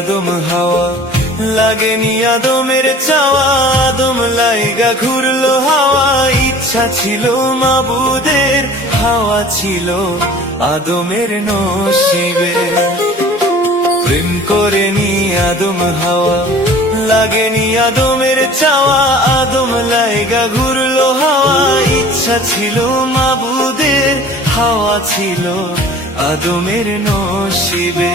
আদম হাওয়া লাগেনি আদমের চাওয়া, আদম লাইগা ঘুরলো হাওয়া। ইচ্ছা ছিল মাবুদের, হাওয়া ছিল আদমের নসিবে। প্রেম করেনি আদম হাওয়া লাগেনি আদমের চাওয়া, আদম লাইগা ঘুরলো হাওয়া। ইচ্ছা ছিল মাবুদের, হাওয়া ছিল আদমের নসিবে।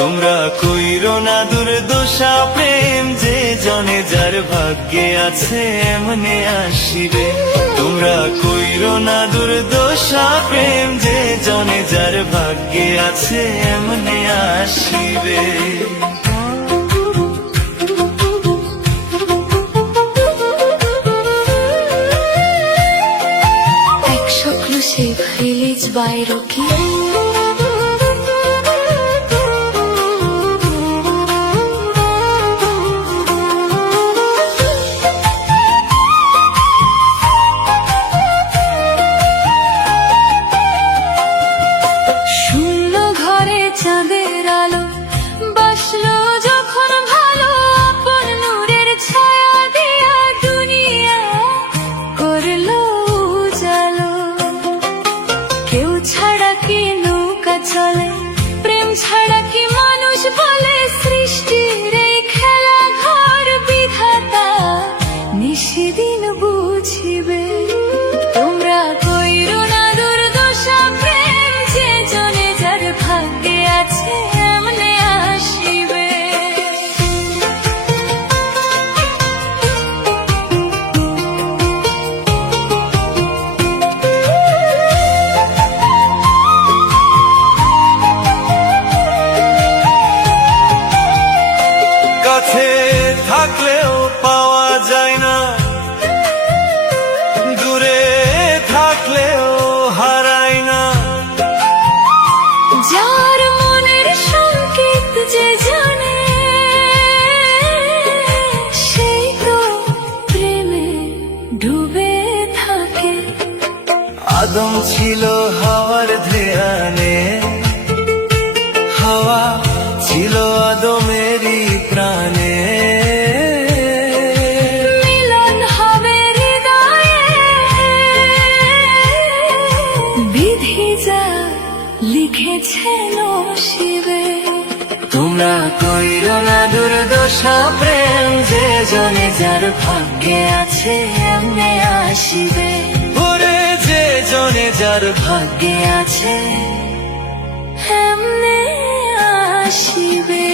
তোমরা কইরো না দুর্দশা প্রেম, যে জনে যার ভাগ্যে আছে এমনে আসিবে। তোমরা কইরো না দুর্দশা প্রেম, যে জনে যার ভাগ্যে আছে এমনে আসিবে। Exclusive release by Rocky. চাঁদের আলো বাসলো যখন ভালো, আপন নূরের ছায়া দিয়া দুনিয়া করলো উজালো। কেউ ছাড়া কি নৌকা চলে, প্রেম ছাড়া কি মানুষ বলে। সৃষ্টির এই খেলা ঘর বিধাতা নিশিদিন বুঝিবে। তোমরা কইরো না দুর্দশা প্রেম, যে জনে যার ভাগ্যে আছে এমনে আসিবে। কাছে থাকলেও পাওয়া যায় না, দূরে থাকলেও হারায় না। যার মনের সংকেত যে জানে, সেই তো প্রেমে ডুবে থাকে। আদম ছিল হাওয়ার ধ্যানে, হাওয়া ছিল আদমেরই প্রাণে। মিলন হবে হৃদয়ে, বিধি যা লিখেছে নসিবে। তোমরা কইরো না দুর্দশা প্রেম, যে জনে যার ভাগ্যে আছে এমনে আসিবে। ওরে যে জনে যার ভাগ্যে আছে এমনে আসিবে।